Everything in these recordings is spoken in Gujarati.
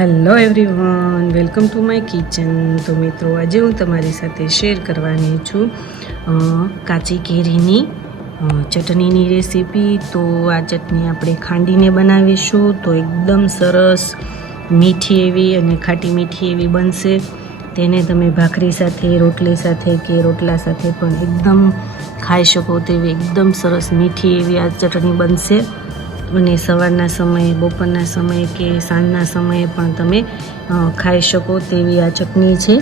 Hello everyone welcome to my kitchen તો મિત્રો, આજે હું તમારી સાથે શેર કરવાની છું કાચી કેરીની ચટણીની રેસીપી તો આ ચટણી આપણે ખાંડીને બનાવીશું તો એકદમ સરસ મીઠી એવી અને ખાટી મીઠી એવી બનશે. તેને તમે ભાખરી સાથે, રોટલી સાથે કે રોટલા સાથે પણ એકદમ ખાઈ શકો તેવી એકદમ સરસ મીઠી એવી આ ચટણી બનશે. અને સવારના સમયે, બપોરના સમયે કે સાંજના સમયે પણ તમે ખાઈ શકો તેવી આ ચટણી છે.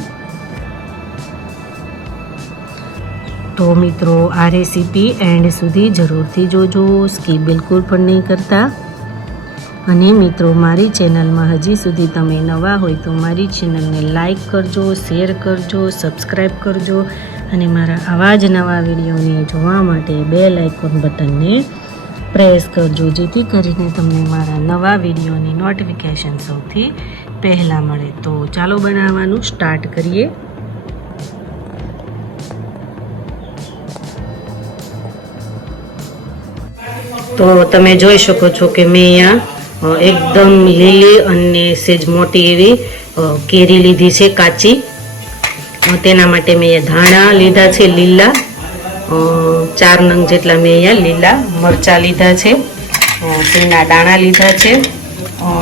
તો મિત્રો, આ રેસીપી એન્ડ સુધી જરૂરથી જોજો, સ્કીપ બિલકુલ પણ નહીં કરતા. અને મિત્રો, મારી ચેનલમાં હજી સુધી તમે નવા હોય તો મારી ચેનલને લાઈક કરજો, શેર કરજો, સબસ્ક્રાઈબ કરજો અને મારા આવા જ નવા વિડીયોને જોવા માટે બેલ આઇકોન બટનને પ્રેસ કરજો, જેથી કરીને તમને મારા નવા વિડીયોની નોટિફિકેશન સૌથી પહેલાં મળે. તો ચાલો બનાવવાનું સ્ટાર્ટ કરીએ. તો તમે જોઈ શકો છો કે મેં અહીંયા એકદમ લીલી અને સેજ મોટી એવી કેરી લીધી છે કાચી. તેના માટે મેં ધાણા લીધા છે લીલા. ચાર નંગ જેટલા મેં અહીંયા લીલા મરચાં લીધા છે તેના દાણા લીધા છે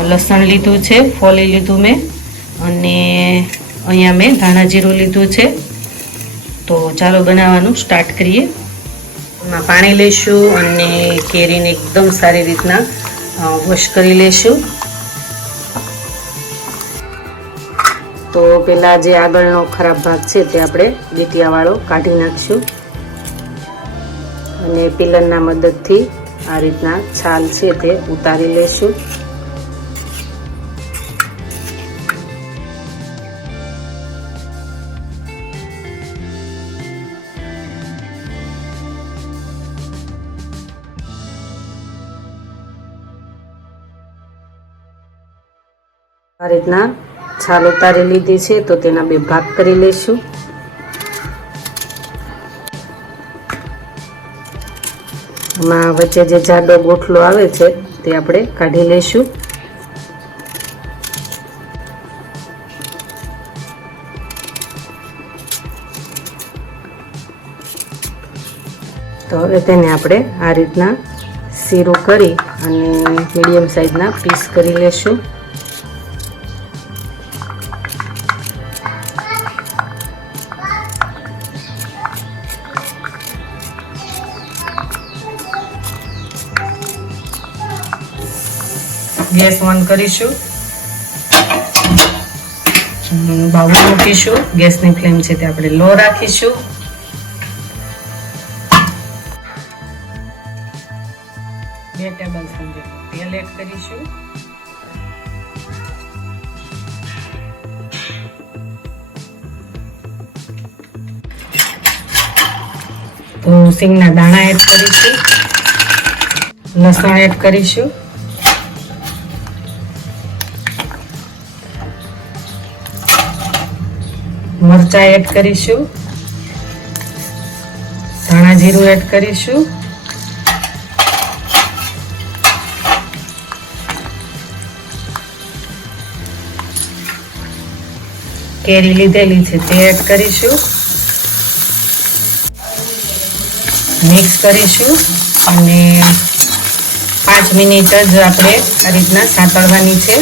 લસણ લીધું છે, ફોલી લીધું મેં, અને અહીંયા મેં ધાણા જીરું લીધું છે. તો ચાલો બનાવવાનું સ્ટાર્ટ કરીએ. એમાં પાણી લઈશું અને કેરીને એકદમ સારી રીતના વોશ કરી લઈશું. તો પેલા જે આગળનો ખરાબ ભાગ છે તે આપણે બીટિયાવાળો કાઢી નાખશું. અને પિલરના મદદથી આ રીતના છાલ છે તે ઉતારી લેશું. આ રીતના છાલ ઉતારી લીધી છે, તો તેના બે ભાગ કરી લઈશું એમાં વચ્ચે જે જાડો ગોઠલો આવે છે, તે આપણે કાઢી લઈશું. તો હવે તેને આપણે આ રીતના શીરું કરી અને મીડિયમ સાઈઝના પીસ કરી લેશું. ગેસ ઓન કરીશું. બાઉલ મૂકીશું. ગેસની ફ્લેમ છે તે આપણે લો રાખીશું. બે ટેબલ સ્પૂન તેલ એડ કરીશું. તો સિંગના દાણા એડ કરીશું. લસણ એડ કરીશું. મરચાં એડ કરીશું. ધાણા જીરું એડ કરીશું. કેરી લીધેલી છે તે એડ કરીશું. મિક્સ કરીશું અને પાંચ મિનિટ જ આપણે આ રીતના સાંતળવાની છે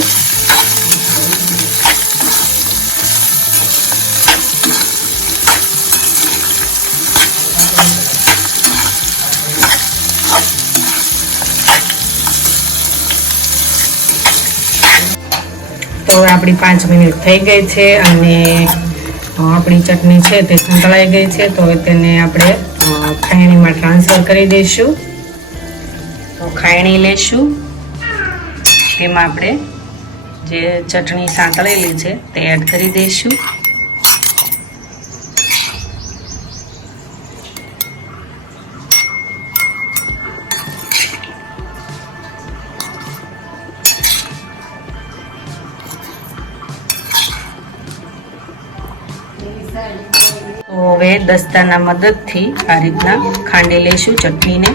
તો આપણી પાંચ મિનિટ થઈ ગઈ છે અને આપણી ચટણી છે તે સંતળાઈ ગઈ છે, તો તેને આપણે ખાયણીમાં ટ્રાન્સફર કરી દઈશું. તો ખાયણી લેશું. તેમાં આપણે જે ચટણી સાંતળેલી છે તે એડ કરી દઈશું. તો હવે દસ્તાના મદદથી આ રીતના ખાંડી લઈશું ચટણીને.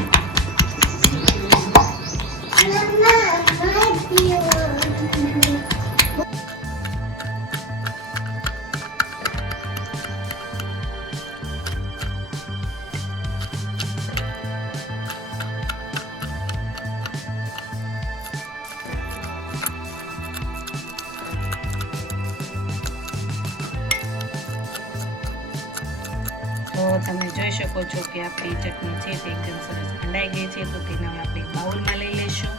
તમે જોઈ શકો છો કે આપણી ચટણી છે તે એકદમ સરસ ખંડાઈ ગઈ છે, તો તેને હવે આપણે બાઉલમાં લઈ લઈશું.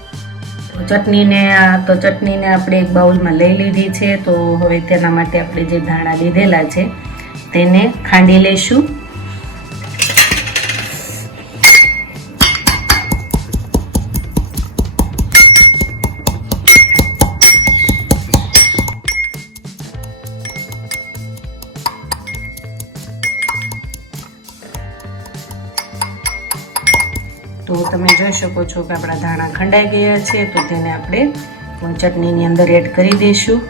તો ચટણીને આ તો ચટણીને આપણે એક બાઉલમાં લઈ લીધી છે, તો હવે તેના માટે આપણે જે ધાણા લીધેલા છે, તેને ખાંડી લઈશું. તો તમે જોઈ શકો છો કે આપણા ધાણા ખંડાઈ ગયા છે, તો તેને આપણે ચટણીની અંદર એડ કરી દઈશું.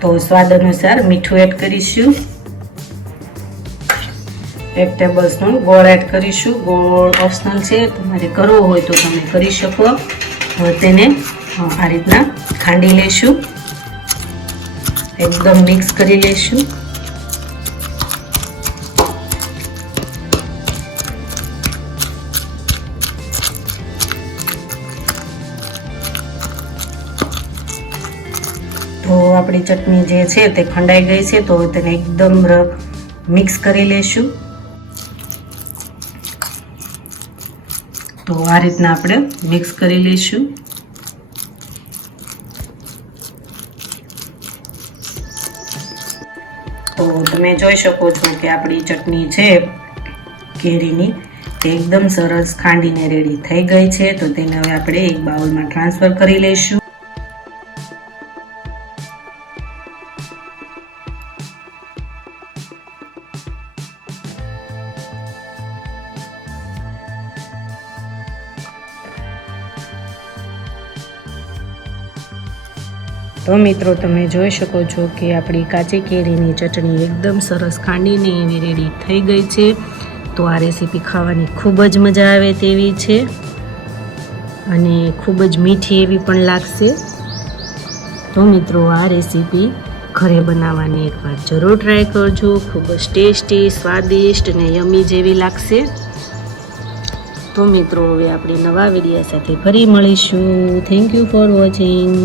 તો સ્વાદ અનુસાર મીઠું એડ કરીશું. એક ટેબલ સ્પૂન ગોળ એડ કરીશું. ગોળ ઓપ્શનલ છે. તમારે કરવો હોય તો તમે કરી શકો. હવે તેને આ રીતના ખાંડી લઈશું એકદમ મિક્સ કરી લઈશું તો આપણી ચટણી જે છે તે ખંડાઈ ગઈ છે, તો તેને એકદમ મિક્સ કરી લેશું. તો આ રીતના આપણે મિક્સ કરી લઈશું. તો તમે જોઈ શકો છો કે આપણી ચટણી છે કેરીની એકદમ સરસ ખાંડીને રેડી થઈ ગઈ છે. તો તેને હવે આપણે એક બાઉલમાં ટ્રાન્સફર કરી લઈશું. તો મિત્રો, તમે જોઈ શકો છો કે આપણી કાચી કેરીની ચટણી એકદમ સરસ ખાંડીને એવી રેડી થઈ ગઈ છે. તો આ રેસીપી ખાવાની ખૂબ જ મજા આવે તેવી છે. અને ખૂબ જ મીઠી એવી પણ લાગશે. તો મિત્રો, આ રેસીપી ઘરે બનાવવાની એકવાર જરૂર ટ્રાય કરજો. ખૂબ જ ટેસ્ટી, સ્વાદિષ્ટ અને યમી જેવી લાગશે. તો મિત્રો, હવે આપણે નવા વિડીયા સાથે ફરી મળીશું. Thank you for watching